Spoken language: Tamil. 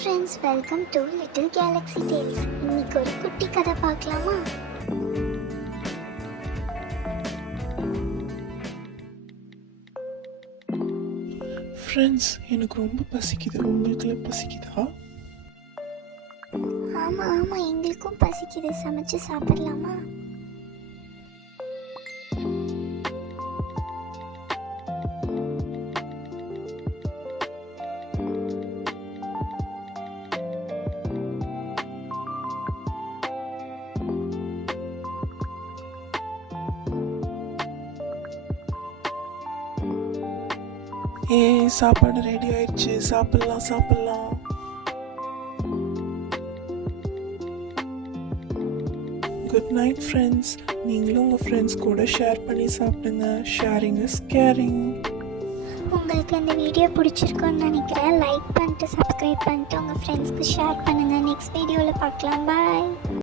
Friends, welcome to little Galaxy tales. இன்னைக்கு ஒரு குட்டி கதை பார்க்கலாமா? ஃப்ரெண்ட்ஸ், எனக்கு ரொம்ப பசிக்குது. உங்களுக்குலாம் பசிக்குதா? ஆமாம், எங்களுக்கும் பசிக்குது. சமைச்சு சாப்பிடலாமா? சாப்பாடு ரெடி ஆயிடுச்சு. சாப்பிடலாம். Good night friends. நீங்களும் உங்கள் ஃப்ரெண்ட்ஸ் கூட ஷேர் பண்ணி சாப்பிடுங்க. Sharing is caring. உங்களுக்கு இந்த வீடியோ பிடிச்சிருக்குன்னு நினைக்கிறேன். லைக் பண்ணிட்டு சப்ஸ்கிரைப் பண்ணிட்டு உங்கள் ஃப்ரெண்ட்ஸ்க்கு ஷேர் பண்ணுங்கள். நெக்ஸ்ட் வீடியோவில் பார்க்கலாம். பாய்.